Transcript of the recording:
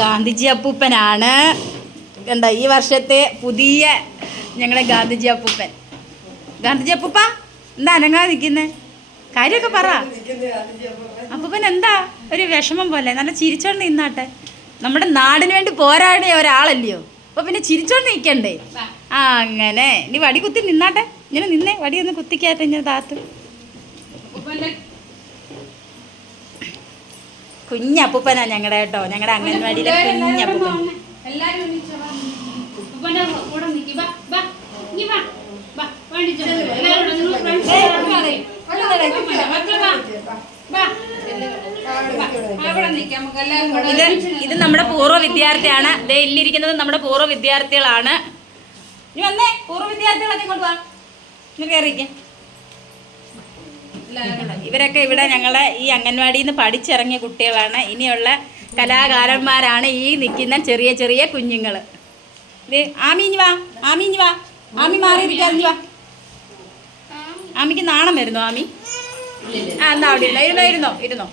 ഗാന്ധിജി അപ്പൂപ്പനാണ്. കണ്ടോ, ഈ വർഷത്തെ പുതിയ ഞങ്ങളുടെ ഗാന്ധിജി അപ്പൂപ്പൻ. ഗാന്ധിജി അപ്പൂപ്പ എന്താ അനങ്ങാതെ നിൽക്കുന്നത്? കാര്യമൊക്കെ പറ. അപ്പൂപ്പൻ എന്താ ഒരു വിഷമം പോലെ? നല്ല ചിരിച്ചോണ്ട് നിന്നാട്ടെ. നമ്മുടെ നാടിന് വേണ്ടി പോരാടിയ ഒരാളല്ലയോ, അപ്പോൾ പിന്നെ ചിരിച്ചോണ്ട് നിൽക്കണ്ടേ? ആ അങ്ങനെ നീ വടി കുത്തി നിന്നാട്ടെ. ഇങ്ങനെ നിന്നേ, വടി ഒന്ന് കുത്തിക്കാട്ടെ ഇങ്ങനെ താത്ത്. കുഞ്ഞപ്പൂപ്പനാ ഞങ്ങളുടെ കേട്ടോ, ഞങ്ങളുടെ അംഗൻവാടിയിലെ കുഞ്ഞപ്പൂപ്പൻ. ഇത് നമ്മുടെ പൂർവ്വ വിദ്യാർത്ഥിയാണ്. ദേ ഇല്ലിരിക്കുന്നത് നമ്മുടെ പൂർവ്വ വിദ്യാർത്ഥികളാണ്. ഇനി വന്നേ, പൂർവ്വ വിദ്യാർത്ഥികളൊക്കെ ഇങ്ങോട്ട് വാ, ഇങ്ങ് കയറിയിരിക്കെ. ഇവരൊക്കെ ഇവിടെ ഞങ്ങളെ ഈ അംഗൻവാടിയിൽ നിന്ന് പഠിച്ചിറങ്ങിയ കുട്ടികളാണ്. ഇനിയുള്ള കലാകാരന്മാരാണ് ഈ നിൽക്കുന്ന ചെറിയ ചെറിയ കുഞ്ഞുങ്ങൾ. ഇത് ആമീഞ്ഞ് വാ, ആമീഞ്ഞ് വാ, ആമി മാറിയിരിക്കാഞ്ഞ് വാ. ആമിക്ക് നാണം വരുന്നോ? ആമി ആ എന്നാ അവിടെ ഇരുന്നോ, ഇരുന്നോ ഇരുന്നോ.